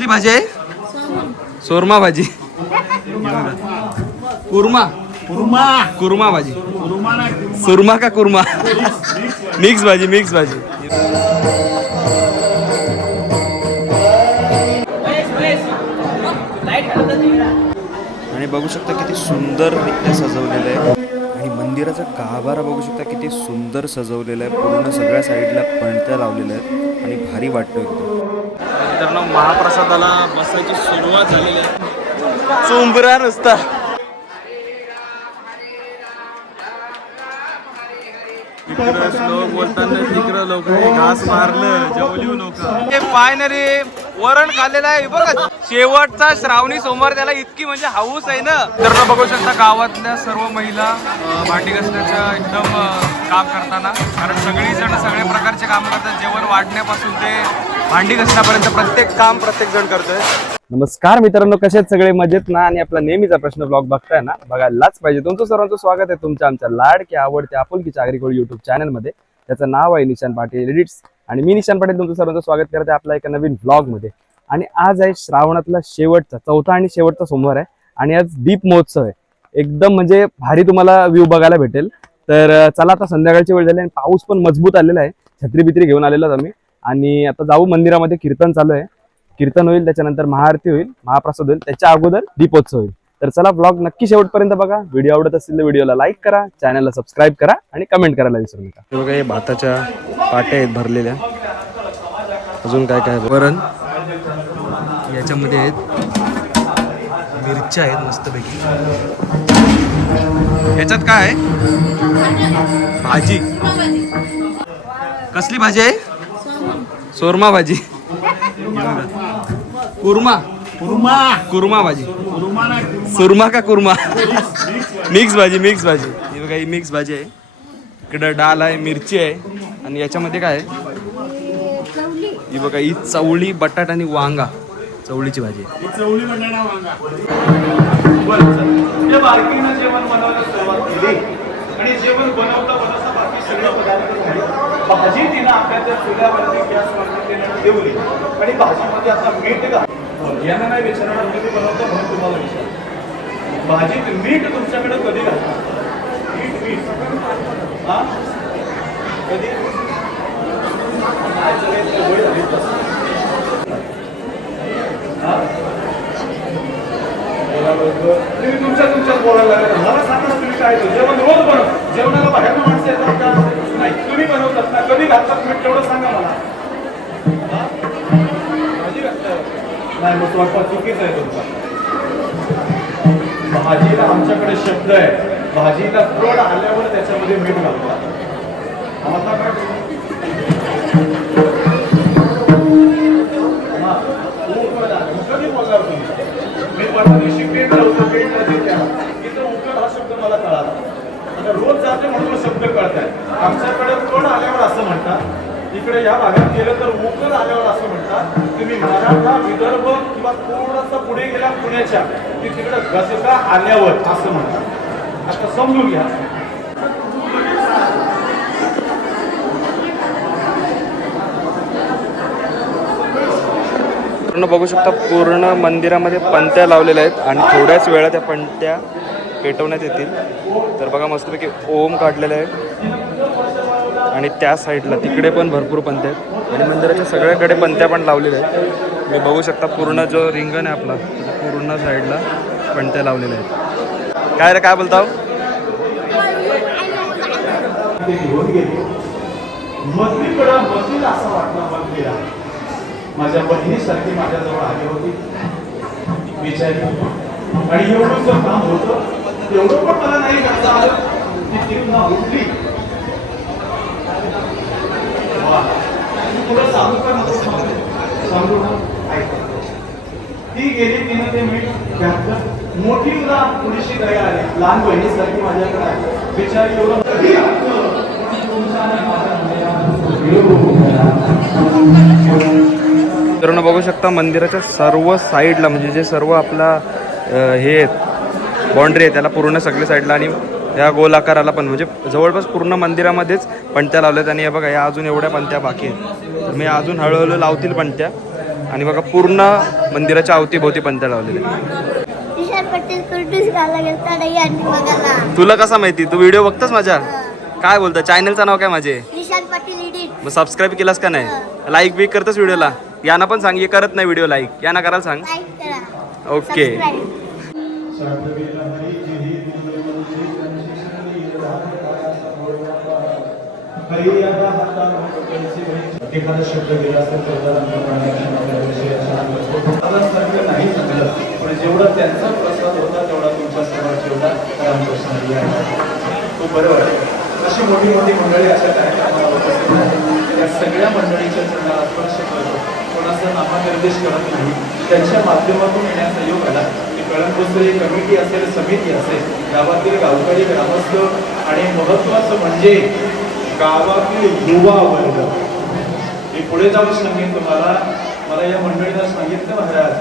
कसली भाजी आहे? सोरमा भाजी. कुर्मा. कुर्मा. कुर्मा भाजी. सुरमा का कुर्मा? मिक्स भाजी मिक्स भाजी. आणि बघू शकता किती सुंदररित्या सजवलेलं आहे. आणि मंदिराचा गाभारा बघू शकता किती सुंदर सजवलेला आहे. पूर्ण सगळ्या साईडला पणत्या लावलेल्या आहेत. आणि भारी वाटतं एकदम. मित्रांनो महाप्रसादाला बसायची सुरुवात झालेली आहे. चुंबरा नुसता. इकडं श्लोक बोलताना तिकडं लोक घास मारलं जेवली लोक. फायनली वरण खाल्लेलं आहे बघा. शेवटचा श्रावणी सोमवार त्याला इतकी म्हणजे हाऊस आहे ना. तर बघू शकता गावातल्या सर्व महिला भांडी घासण्याचं एकदम काम करताना. कारण सगळी जण सगळ्या प्रकारचे काम करतात. जेवण वाढण्यापासून ते भांडी घासण्यापर्यंत प्रत्येक काम प्रत्येक जण करतोय. नमस्कार मित्रांनो कसे आहेत सगळे? मजेत ना? आणि आपला नेहमीचा प्रश्न ब्लॉग बघताय ना? बघायलाच पाहिजे. तुमचं सर्वांचं स्वागत आहे तुमच्या आमच्या लाडके आवडत्या आपुलकीच्या आगरीकोळ युट्यूब चॅनलमध्ये त्याचं नाव आहे निशान पाटील एडिट्स आणि मी निशान पाटील तुमचं सर्वांचं स्वागत करते आपल्या एका नवीन ब्लॉगमध्ये आणि आज आहे श्रावणातला शेवटचा चौथा आणि शेवटचा सोमवार आहे. आणि आज दीप महोत्सव आहे. एकदम म्हणजे भारी तुम्हाला व्ह्यू बघायला भेटेल. तर चला आता संध्याकाळची वेळ झाली आणि पाऊस पण मजबूत आलेला आहे. छत्री बित्री घेऊन आलेलो आम्ही. आणि आता जाऊ मंदिरामध्ये कीर्तन चालू आहे. कीर्तन होईल त्याच्यानंतर महाआरती होईल महाप्रसाद होईल त्याच्या अगोदर दीपोत्सव होईल. तर चला ब्लॉग नक्की शेवटपर्यंत बघा. व्हिडिओ आवडत असेल तर व्हिडिओला लाईक करा चॅनलला सबस्क्राईब करा आणि कमेंट करायला विसरू नका. बघा हे भाताच्या पाट्या आहेत भरलेल्या. अजून काय काय वरण. याच्यामध्ये आहेत. मिरच्या आहेत मस्तपैकी. याच्यात काय आहे? भाजी. कसली भाजी आहे? सोरमा भाजी. कुर्मा. कुर्मा. कुर्मा भाजी. सुरमा का कुर्मा? मिक्स भाजी मिक्स भाजी. ही बघा ही मिक्स भाजी आहे. इकडं डाळ आहे मिरची आहे. आणि याच्यामध्ये काय आहे? ही बघा ही चवळी बटाट आणि वांगा. चवळीची भाजी. चवळी बटाटा वांगा. जेवण बनवायला सुरुवात केली. आणि जेवण बनवता बनवता बाकी सगळं पदार्थ भाजी तिनं आपल्या त्या चुल्यावरती गॅसवरती तिनं ठेवली. आणि भाजीमध्ये आता मीठ का यांना नाही विचारणार तुम्ही बनवता म्हणून तुम्हाला विचार भाजीत मीठ तुमच्याकडे कधी घालता मीठ मीठ. हा? कधी? नाही चुकीचा आहे तुमचा. भाजीला आमच्याकडे शब्द आहे. भाजीला कड आल्यावर त्याच्यामध्ये मीठ घालतात आता काय कधी बोलणार तुम्ही मी परवा दिवशी पेट लावतो पेटमध्ये त्या. इथं उकड हा शब्द मला कळाला. आता रोज जाते म्हणून तो शब्द कळताय आमच्याकडे कड आल्यावर असं म्हणतात. इकडे या भागात गेलं तर उकड आल्यावर असं म्हणतात. तुम्ही मराठा विदर्भ किंवा थोडंसं पुढे गेला पुण्याच्या की तिकडे गसका आल्यावर असं म्हणतात. आता समजून घ्या. पूर्ण बघू शकता पूर्ण मंदिरामध्ये पंत्या लावलेल्या आहेत आणि थोड्याच वेळा त्या पंत्या पेटवण्यात येतील. तर बघा मस्तपैकी ओम काढलेले आहेत आणि त्या साईडला तिकडे पण भरपूर पंत्या आहेत. आणि मंदिराच्या सगळ्याकडे पंत्या पण लावलेल्या आहेत. तुम्ही बघू शकता पूर्ण जो रिंगण आहे आपला पूर्ण साईडला पंत्या लावलेल्या आहेत. काय रे काय बोलता ते घेऊन असं वाटलं मधलीला माझ्या बहिणीसारखी माझ्याजवळ आली होती. विचारली. आणि एवढं जर काम होतं तेवढं पण मला नाही करता आलं. ती तिथून उठली. वा. मी तुला सांगू का ती गेली तिने ते मीठ घातलं मोठी मुला थोडीशी दया आली लहान बहिणीसारखी माझ्याकडे आहे. बिचारी एवढं मित्रांनो बघू शकता मंदिराच्या सर्व साईडला म्हणजे जे सर्व आपला हे आहेत बाउंड्री आहे त्याला पूर्ण सगळ्या साईडला आणि या गोल आकाराला पण म्हणजे जवळपास पूर्ण मंदिरामध्येच पणत्या लावल्यात आणि हे बघा या अजून एवढ्या पणत्या बाकी आहेत. तर मी अजून हळूहळू लावतील पणत्या. आणि बघा पूर्ण मंदिराच्या अवतीभोवती पंत्या लावलेले विशाल पटेल कुर्टूस घाला गेलता नाही आणि बघायला तुला कसा माहिती? तू व्हिडिओ बघतोस माझ्या? काय बोलतो? चॅनलचं नाव काय माझे? मग सबस्क्राईब केलास का नाही? लाईक बी करतोस व्हिडिओला. यांना पण सांग हे करत नाही व्हिडिओ लाईक यांना करायला सांग. लाईक करा ओके सबस्क्राईब एखादा शब्द गेला असेल तर उदाहरण नाही सांगलं पण जेवढा त्यांचा प्रसाद होता तेवढा तुमच्यासमोर जेवढा रामकृष्ण आहे. तो बरं वाटतं अशी मोठी मोठी मंडळी अशा कार्यक्रमाला उपस्थित आहेत. त्या सगळ्या मंडळीच्या चरणाला स्पर्श करतो. कोणाचा नामनिर्देश करत नाही. त्यांच्या माध्यमातून येण्याचा योग आला. की कळंबोसरी कमिटी असेल समिती असेल गावातील गावकरी ग्रामस्थ आणि महत्वाचं म्हणजे गावातील युवा वर्ग. मी पुढे जाऊन सांगेन तुम्हाला मला या मंडळीला सांगितलं महाराज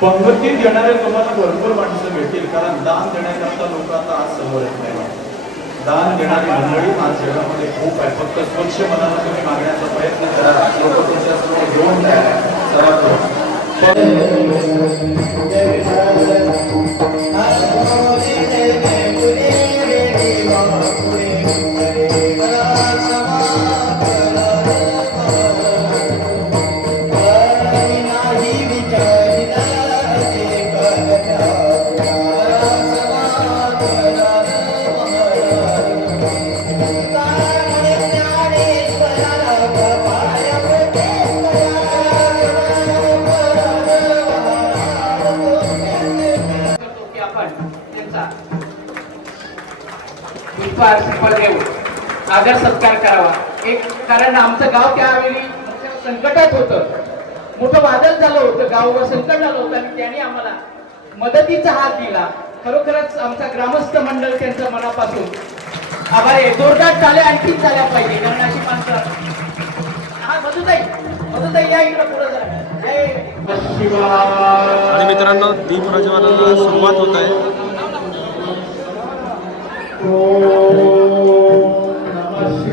पंगतीत येणारे तुम्हाला भरपूर माणसं भेटतील कारण दान देण्याकरता लोक आता आज समोर येत नाही दान देणारी मंडळी आज जगामध्ये खूप आहे. फक्त स्वच्छ मनाला तुम्ही मागण्याचा प्रयत्न करा. लोक तुमच्यासमोर घेऊन द्या सर्वात आदर सत्कार करावा. एक कारण आमचं गाव त्यावेळी संकटात होतं. मोठं वादळ झालं होतं गावावर संकट झालं होतं आणि त्यांनी आम्हाला मदतीचा हात दिला. खरोखरच आमचा ग्रामस्थ मंडळ त्यांचं मनापासून आभार आहे. जोरदार चाले आणखीच झाल्या पाहिजे. कारण अशी माणसं. हा मधुताई. मधुताई या इकडे पुढे जरा. जय आणि मित्रांनो दीप प्रज्वलनाला सुरुवात होत आहे.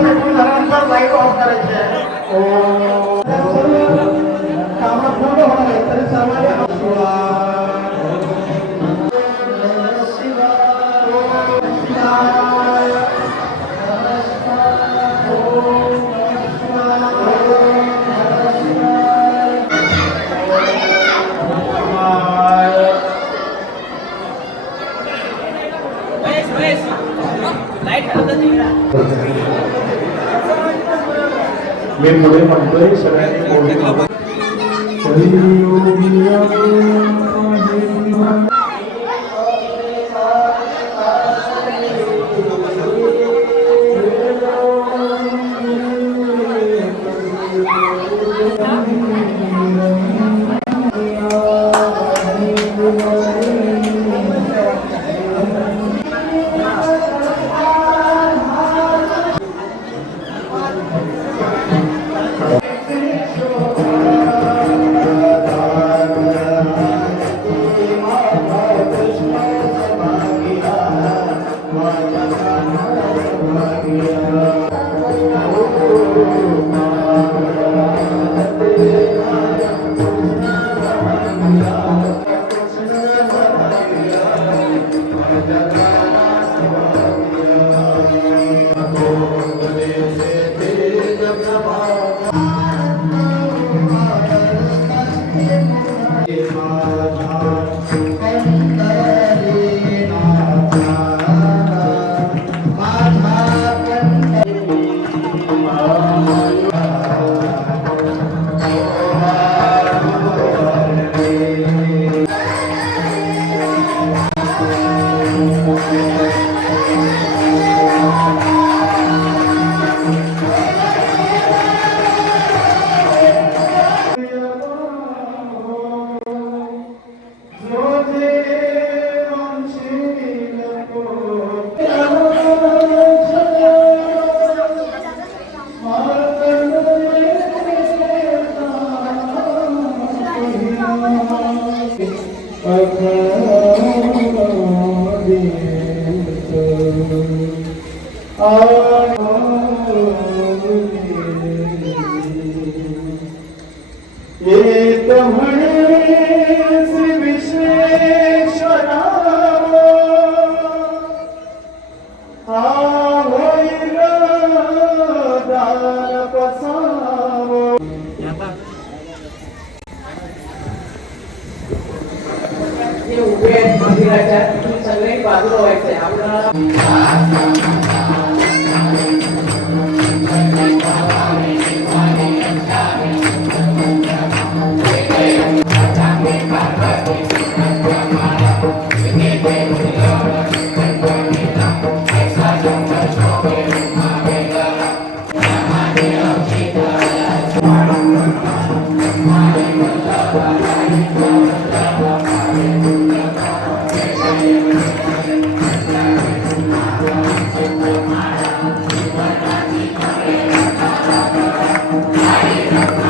పెట్టుకుని దాని అంతా లైట్ ఆఫ్ కరెక్ట్ ఓ. మేము ఉదయమంటే సరే मित्रांनो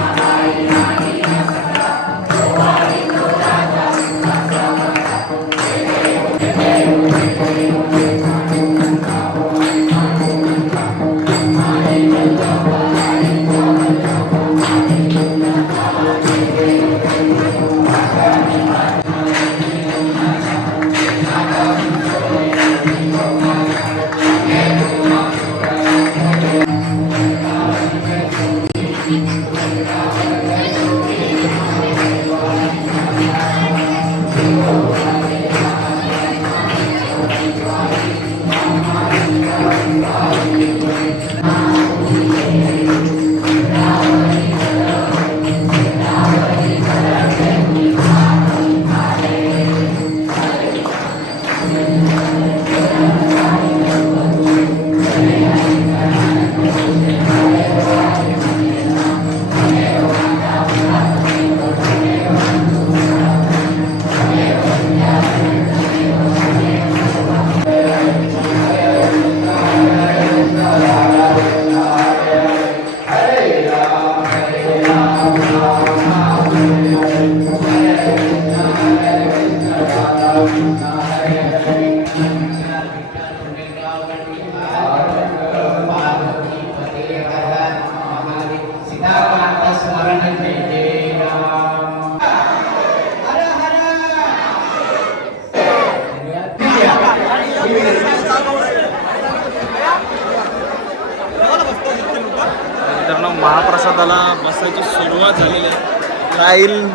आहे राहील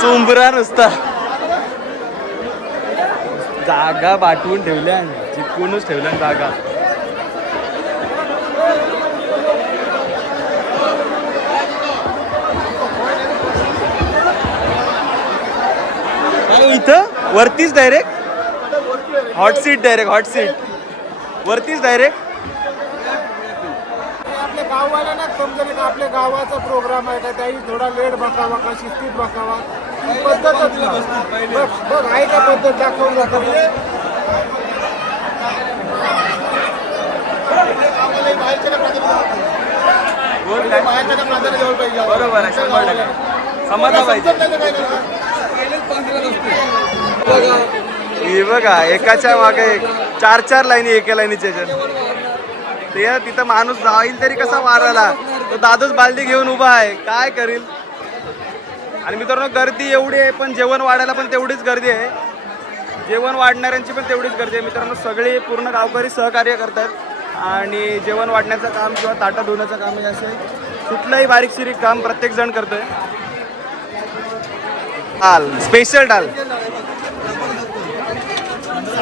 चुंबरा नुसता. जागा पाठवून ठेवल्या चिपकूनच ठेवल्या जागा. इथं वरतीच direct hot seat direct hot seat वरतीच डायरेक्ट आपल्या समजेल का आपल्या गावाचा प्रोग्राम आहे का त्याही थोडा लेट बसावा का शिस्तीत बसावा ही पद्धतच नाही. बघ बघ आहे का पद्धत? दाखवून जातात बरोबर आहे शंभर टक्के. समजला पाहिजे. हे बघा एकाच्या मागे एक चार चार लाईनी एका लाईनीच्या ह्याच्यात ते तिथं माणूस जाईल तरी कसा मारायला तो दादूच बालदी घेऊन उभा आहे. काय करील? आणि मित्रांनो गर्दी एवढी आहे पण जेवण वाढायला पण तेवढीच गर्दी आहे. जेवण वाढणाऱ्यांची पण तेवढीच गर्दी आहे. मित्रांनो सगळे पूर्ण गावकरी सहकार्य करतात. आणि जेवण वाढण्याचं काम किंवा ताटा धुण्याचं काम हे असे कुठलंही बारीक शिरीक काम प्रत्येक जण करतोय. डाल स्पेशल डाल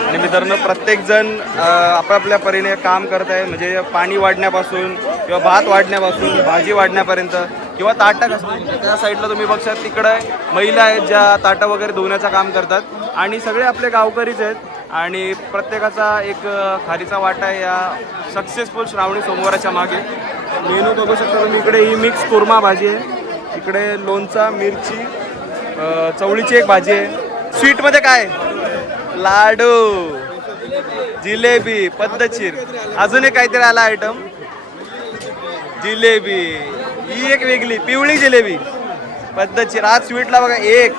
आणि मित्रांनो प्रत्येकजण आपापल्या परीने काम करत आहे. म्हणजे पाणी वाढण्यापासून किंवा भात वाढण्यापासून भाजी वाढण्यापर्यंत किंवा ताटं कसं त्या साईडला तुम्ही बघशात तिकडं महिला आहेत ज्या ताटं वगैरे धुण्याचं काम करतात. आणि सगळे आपले गावकरीच आहेत. आणि प्रत्येकाचा एक खारीचा वाटा आहे या सक्सेसफुल श्रावणी सोमवाराच्या मागे. मेनू बघू शकता तुम्ही इकडे ही मिक्स कुर्मा भाजी आहे. इकडे लोणचा मिरची चवळीची एक भाजी आहे. स्वीटमध्ये काय आहे? लाडू जिलेबी पद्धतशीर. अजून एक काहीतरी आला आयटम जिलेबी. ही एक वेगळी पिवळी जिलेबी. पद्धतशीर. आज स्वीटला बघा एक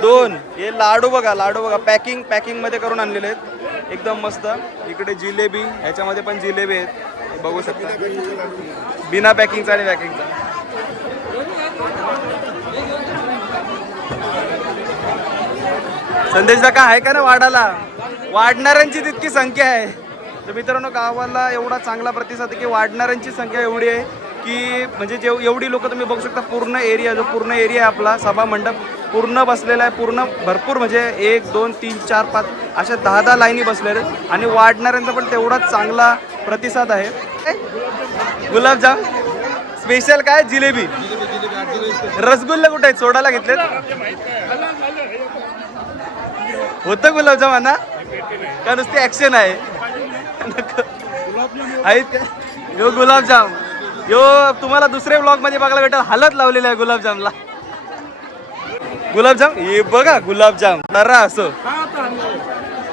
दोन. हे लाडू बघा लाडू बघा. पॅकिंग पॅकिंगमध्ये करून आणलेले आहेत. एकदम मस्त. इकडे जिलेबी ह्याच्यामध्ये पण जिलेबी आहेत. बघू शकता. बिना पॅकिंगचा आणि पॅकिंगचा संदेश का आहे का ना वाढाला वाढणाऱ्यांची तितकी संख्या आहे. तर मित्रांनो गावाला एवढा चांगला प्रतिसाद आहे की वाढणाऱ्यांची संख्या एवढी आहे की म्हणजे जेव एवढी लोक तुम्ही बघू शकता पूर्ण एरिया जो पूर्ण एरिया आहे आपला सभा मंडप पूर्ण बसलेला आहे पूर्ण भरपूर म्हणजे एक दोन तीन चार पाच अशा दहा दहा लाईनी बसलेल्या आहेत. आणि वाढणाऱ्यांचा पण तेवढाच चांगला प्रतिसाद आहे. गुलाबजाम स्पेशल काय? जिलेबी. रसगुल्ले कुठे आहेत? सोडायला घेतलेत. होतं गुलाबजाम ना का नुसती ॲक्शन आहे? यो गुलाबजाम. यो तुम्हाला दुसऱ्या ब्लॉगमध्ये बघायला भेटेल. हालत लावलेली आहे गुलाबजामला. गुलाबजाम हे बघा गुलाबजाम. डरा असं.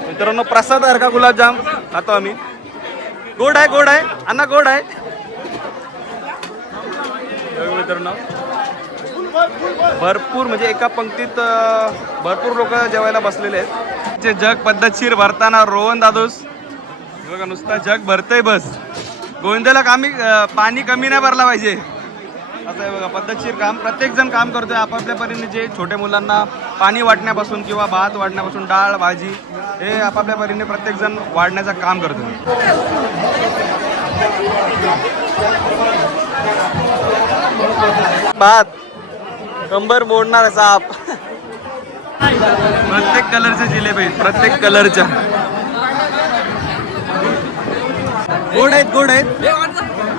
मित्रांनो प्रसाद आहे का गुलाबजाम? खातो आम्ही. गोड आहे गोड आहे. अण्णा गोड आहे. मित्रांनो. भरपूर म्हणजे एका पंक्तीत भरपूर लोक जेवायला बसलेले आहेत. जे जग पद्धतशीर भरताना रोहन दादोस. बघा नुसता जग भरतय बस. गोविंदाला कामी पाणी कमी नाही भरला पाहिजे. असं आहे बघा पद्धतशीर काम. प्रत्येक जण काम करतोय. आपापल्या परीने जे छोट्या मुलांना पाणी वाटण्यापासून किंवा भात वाढण्यापासून डाळ भाजी हे आपापल्या परीने प्रत्येक जण वाढण्याचं काम करतोय. भात. कंबर मोडणार साप. प्रत्येक कलरचे जिलेबी आहेत प्रत्येक कलरच्या. गोड आहेत गोड आहेत.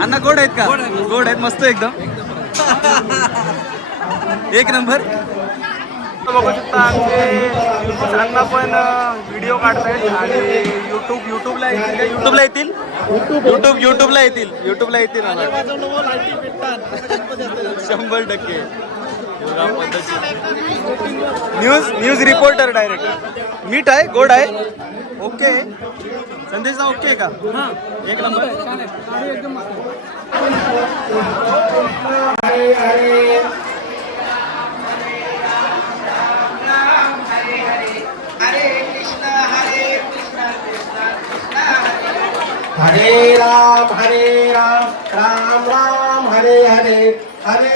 अण्णा गोड आहेत का? गोड आहेत मस्त एकदम. एक नंबर. बघू शकता आमचे अण्णा पण व्हिडिओ काढतायत आणि युट्यूब युट्यूबला येतील युट्यूबला येतील? युट्यूब युट्यूबला येतील. युट्यूबला येतील शंभर टक्के. न्यूज न्यूज रिपोर्टर डायरेक्ट मीठ आहे गोड आहे. ओके. संदेश ओके का? एक नंबर. हरे हरे हरे राम हरे राम राम राम हरे हरे हरे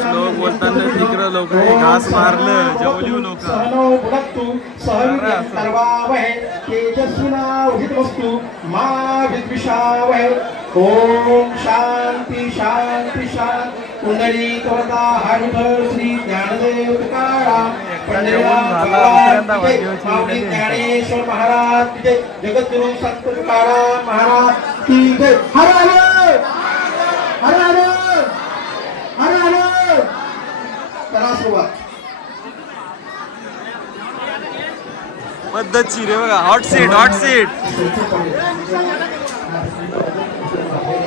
श्लोक बोलताना तिकडं लोक घास मारलं जेवली लोक. सहनो भुनक्तु सहवीर्यं सर्वावहै तेजस्विनावहितमस्तु मा विद्विषावहै ॐ शान्ति शान्ति शान्ति पुंडलीकवरदा हरिहर श्री ज्ञानदेव तुकाराम. ज्ञानेश्वर महाराज जगद्गुरु संत तुकाराम महाराज की जय. हर हर! हर हर हर करा सुरुवात. पद्धतशीर आहे बघा. हॉट सीट हॉट सीट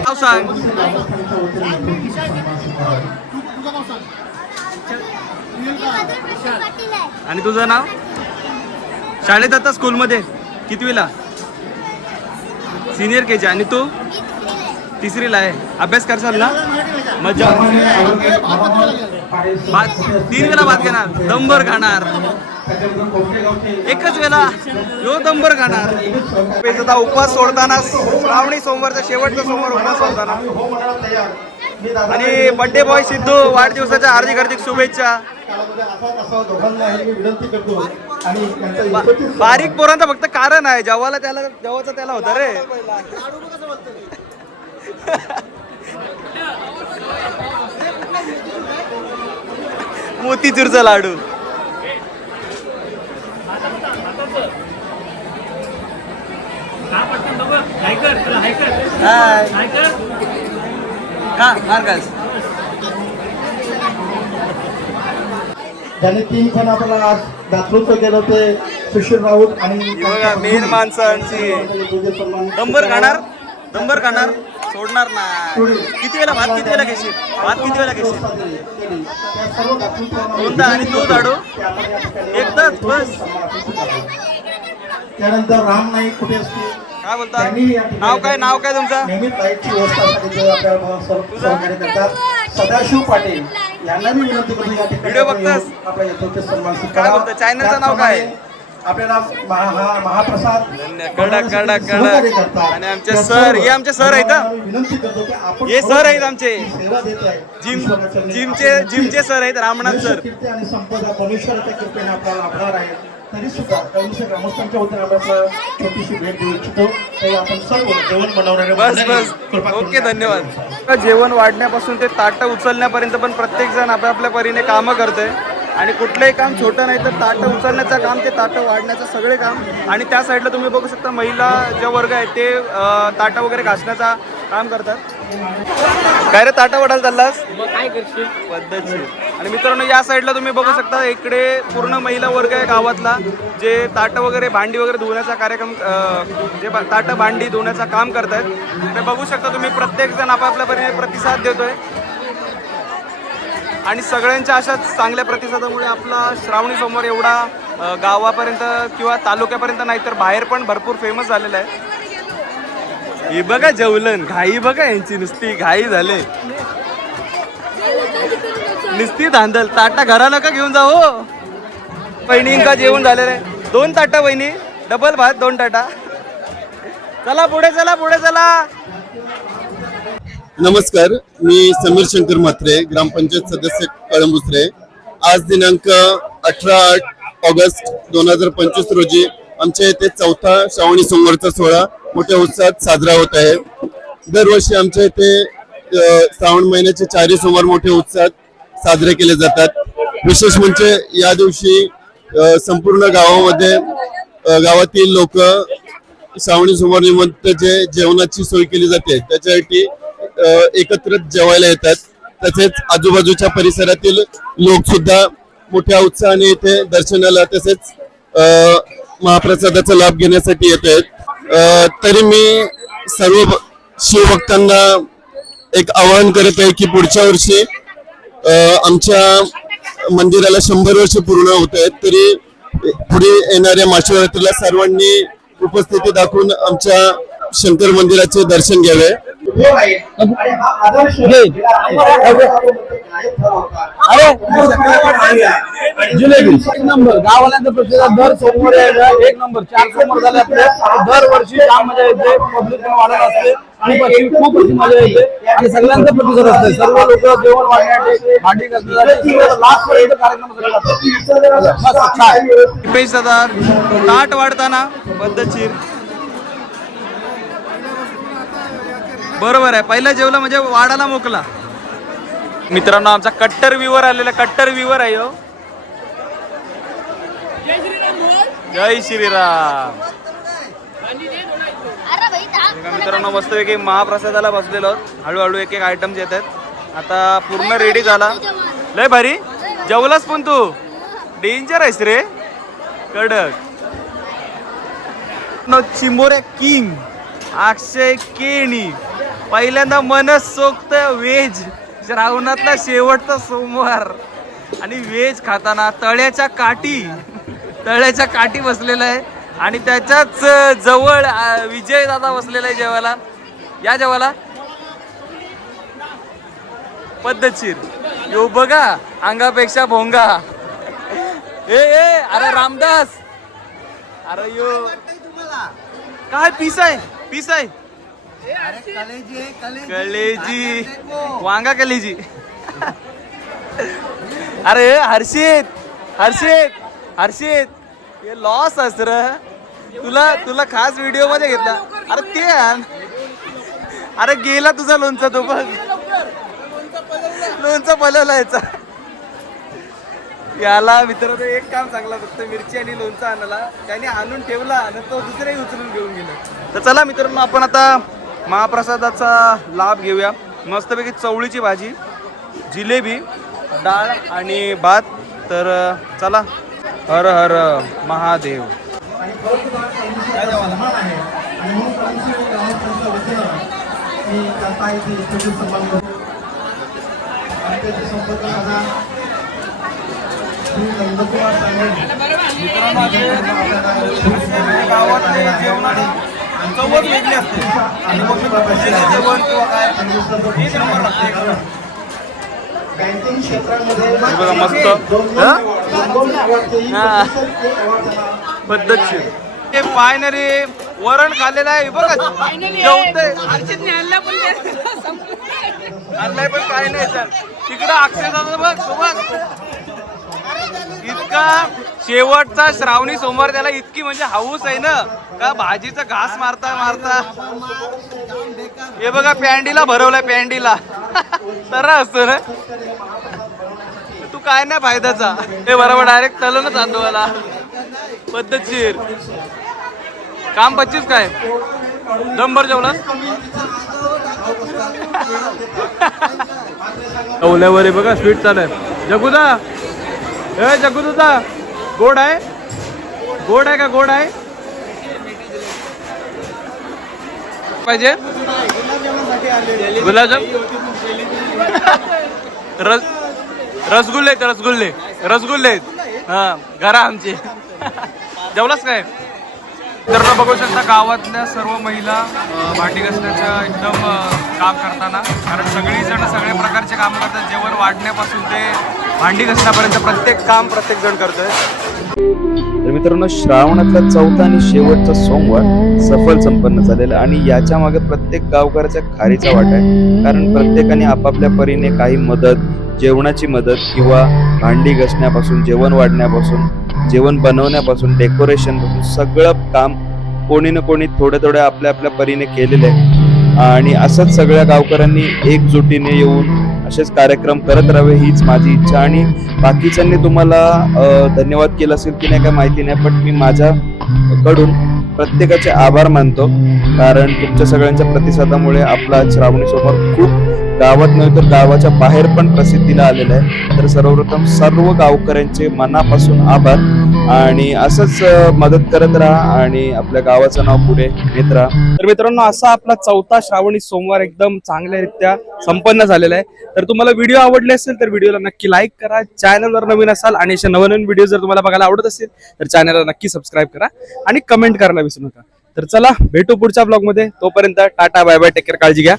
नाव सांग. आणि तुझं नाव? शाळेत आता स्कूलमध्ये कितवीला? सिनियर के जी आणि तू? तिसरीला आहे. अभ्यास करशाल ना मजा. भात तीन वेळा भात घेणार. दंबर खाणार. एकच वेळा. यो दंबर खाणार. आता उपवास सोडताना श्रावणी सोमवारचा शेवटचा सोमवार उपवास सोडताना. आणि बड्डे बॉय सिद्धू वाढदिवसाच्या हार्दिक हार्दिक शुभेच्छा. बारीक पोरांचं फक्त कारण आहे. जेव्हाला त्याला जेव्हाचा त्याला होता रे. मोतीचूरचा लाडू. हाय का मार्कस ज्यांनी तीन खण आपल्याला आज दातृत्व केलं ते सुशील राऊत आणि main माणसांची. नंबर खाणार? नंबर खाणार सोडणार नाही. किती वेळा भात किती वेळा घेशील? भात किती वेळा घेशील? दोनदा आणि तू दाडू एकदाच बस. त्यानंतर राम नाईक कुठे असतील काय बोलता? नाव काय नाव काय तुमचं? नेहमीच लाईटची व्यवस्था असते सदाशिव पाटील यांना मी विनंती करतो या ठिकाणी व्हिडिओ बघतास? सन्मान काय. बोलतो? चॅनलचं नाव काय? आपल्याला महा- महाप्रसाद कडक कडक कडक. आणि आमचे सर हे आमचे सर आहेत हं. मी विनंती करतो की आपण हे सर आहेत आमचे. सेवा देत आहे. जिम जिमचे जिमचे सर आहेत रामनाथ सर. कीर्ती आणि संपदा परमेश्वराच्या कृपेने आपल्याला लाभणार आहे. तरी सुद्धा कौंस ग्रामस्थांच्या वतीने आपण छोटीशी भेट देऊ इच्छितो. तरी आपण सर्व जेवण बनवणारे बस बस. ओके धन्यवाद. जेवण वाढण्यापासून ते ताटं उचलण्यापर्यंत पण प्रत्येक जण आपल्या आपल्या परीने कामं करते आणि कुठलंही काम छोटं नाही तर ताटं उचलण्याचं काम ते ताटं वाढण्याचं सगळे काम. आणि त्या साईडला तुम्ही बघू शकता महिला ज्या वर्ग आहेत ते ताटं वगैरे घासण्याचा काम करतात. काय रे ताटं वाढायला चाललास? काय करशील? पद्धतशीर. आणि मित्रांनो या साईडला तुम्ही बघू शकता इकडे पूर्ण महिला वर्ग आहे गावातला जे ताटं वगैरे भांडी वगैरे धुवण्याचा कार्यक्रम जे ताटं भांडी धुवण्याचं काम करतायत. ते बघू शकता तुम्ही प्रत्येक जण आपापल्या परीने प्रतिसाद देतोय. आणि सगळ्यांच्या अशाच चांगल्या प्रतिसादामुळे आपला श्रावणी सोमवार एवढा गावापर्यंत किंवा तालुक्यापर्यंत नाही तर बाहेर पण भरपूर फेमस झालेला आहे. हे बघा जेवलन घाई बघा यांची नुसती घाई झाले. नुसती धांदल ताटा घरा नका घेऊन जा हो. बहिणींका जेवण झालेलं आहे. दोन ताटा बहिणी डबल भात दोन ताटा. चला पुढे चला पुढे चला. नमस्कार मी समीर शंकर म्हात्रे ग्रामपंचायत सदस्य कळंबुसरे. आज दिनांक अठरा आठ ऑगस्ट दोन हजार पंचवीस रोजी आमच्या इथे चौथा श्रावणी सोमवारचा सोहळा मोठ्या उत्साहात साजरा होत आहे. दरवर्षी आमच्या इथे श्रावण महिन्याचे चारही सोमवार मोठ्या उत्साहात साजरे केले जातात. विशेष म्हणजे या दिवशी संपूर्ण गावामध्ये गावातील लोक श्रावणी सोमवार निमित्त जे जेवणाची सोय केली जाते त्याच्यासाठी एकत्र जेवायला येतात. तसेच आजूबाजूच्या परिसरातील लोक सुद्धा मोठ्या उत्साहाने इथे दर्शनाला तसेच महाप्रसादाचा लाभ घेण्यासाठी येत आहेत. तरी मी सर्व शिवभक्तांना एक आवाहन करत आहे की पुढच्या वर्षी आमच्या मंदिराला शंभर वर्ष पूर्ण होत आहेत. तरी पुढे येणाऱ्या महाशिवरात्रीला सर्वांनी उपस्थिती दाखवून आमच्या शंकर मंदिराचे दर्शन घ्यावे. उभे जिलेबी एक नंबर गावाल्यांचा प्रतिसाद दर सोमवारी आहे एक नंबर चार सोमवार झाले आपले दरवर्षी जाम मजा येते पब्लिक पण वाढत असते खूप खूप मजा येते आणि सगळ्यांचा प्रतिसाद असते सर्व लोक जेवण वाढण्यासाठी भांडी घालण्यासाठी लास्ट पर्यंत कार्यक्रम सगळे दादा ताट वाढताना पद्धतशीर बरोबर आहे. पहिला जेवला म्हणजे वाडाला मोकला. मित्रांनो आमचा कट्टर व्ह्यूवर आलेला कट्टर व्ह्यूवर आहे हो. जय श्रीराम अरे भाई बघा मित्रांनो मस्तपैकी महाप्रसादाला बसलेलो आहोत. हळूहळू एक एक आयटम्स येत आहेत. आता पूर्ण रेडी झाला. लय भारी. जेवलास पण तू? डेंजर आहेस रे. कडक. न चिंबोऱ्या किंग अक्षय केणी. पहिल्यांदा मनसोक्त व्हेज. श्रावणातला शेवटचा सोमवार. आणि व्हेज खाताना तळ्याच्या काठी तळ्याच्या काठी बसलेला आहे. आणि त्याच्याच जवळ विजय दादा बसलेला आहे जेवायला. या जेवायला. पद्धतशीर. यो बघा अंगापेक्षा भोंगा. ए ए अरे रामदास. अरे यो. काय पीस आहे पीस आहे. कलेजी वांगा कलेजी. अरे हर्षित हर्षित हर्षित. हे लॉस अस र तुला तुला खास व्हिडिओमध्ये घेतला. अरे ते आण. अरे गेला तुझा लोणचा तो बघ. लोणचा पलवला याचा. याला मित्रांनो एक काम चांगला फक्त मिरची आणि लोणचा आणला त्याने आणून ठेवला आणि तो दुसऱ्याही उचलून घेऊन गेला. तर चला मित्रांनो आपण आता महाप्रसादाचा लाभ घेऊया. मस्तपैकी चवळीची भाजी जिलेबी डाळ आणि भात. तर चला. हर हर महादेव. आणि हा चवच वेगळी असते आणि मग जेवण किंवा काय? एक नंबर लागते बँकिंग क्षेत्रामध्ये बघा, मस्त. हा? हा. पद्धतशीर. हे वरण खाल्लेलं आहे बघा. जेवतंय. आणलंय पण काय नाही सर तिकडं अक्षरशः बघ सोबत इतका शेवटचा श्रावणी सोमवार त्याला इतकी म्हणजे हाऊस आहे ना. का भाजीचा घास मारता मारता. हे बघा पॅन्डीला भरवलाय पॅन्डीला तर असतो ना तू काय नाही फायद्याचा. हे बरोबर डायरेक्ट तलूनच आणतो मला. पद्धतशीर. काम पच्चीस काय? दमभर जेवला ओल्यावर बघा स्वीट चालू आहे. जगुदा. ए तुझा गोड आहे? गोड आहे का गोड आहे? पाहिजे? गुलाबजाम? रस रसगुल्ले आहेत रसगुल्ले. रसगुल्ले आहेत. हा घरा आमचे. जेवलाच काय? तर बघू शकता गावातल्या सर्व महिला भांडी घासण्याच्या एकदम काम करताना. कारण सगळीजण सगळ्या प्रकारचे काम करतात. जेवण वाढण्यापासून ते भांडी घसण्यापर्यंत प्रत्येक काम प्रत्येक जण करतोय. तर मित्रांनो श्रावणातला चौथा आणि शेवटचा सोमवार सफल संपन्न झालेला आहे आणि याच्या मागे प्रत्येक गावकऱ्याचा खारीचा वाटा आहे. कारण प्रत्येकाने आपापल्या परीने काही मदत जेवणाची मदत किंवा भांडी घसण्यापासून जेवण वाढण्यापासून जेवण बनवण्यापासून डेकोरेशनपासून सगळं काम कोणी ना कोणी थोड्या थोड्या आपल्या आपल्या परीने केलेलं आहे. आणि असंच सगळ्या गावकऱ्यांनी एकजुटीने येऊन असेच कार्यक्रम करत राहावे हीच माझी इच्छा. आणि बाकीच्यांनी तुम्हाला धन्यवाद केला असेल की नाही काय माहिती नाही पण मी माझ्याकडून प्रत्येकाचे आभार मानतो. कारण तुमच्या सगळ्यांच्या प्रतिसादामुळे आपला श्रावणी सोमवार खूप गावात नव्हे तर गावाच्या बाहेर पण प्रसिद्धीला आलेला आहे. तर सर्वप्रथम सर्व गावकऱ्यांचे मनापासून आभार. आणि असंच मदत करत राहा आणि आपल्या गावाचं नाव पुढे नेत राहा. तर मित्रांनो असा आपला चौथा श्रावणी सोमवार एकदम चांगल्यारित्या संपन्न झालेला आहे. तर तुम्हाला व्हिडिओ आवडले असेल तर व्हिडिओला नक्की लाईक करा. चॅनलवर नवीन असाल आणि असे नवनवीन व्हिडिओ जर तुम्हाला बघायला आवडत असेल तर चॅनलला नक्की सबस्क्राईब करा आणि कमेंट करायला विसरू नका. तर चला भेटू पुढच्या ब्लॉगमध्ये तोपर्यंत tata bye bye take care काळजी घ्या.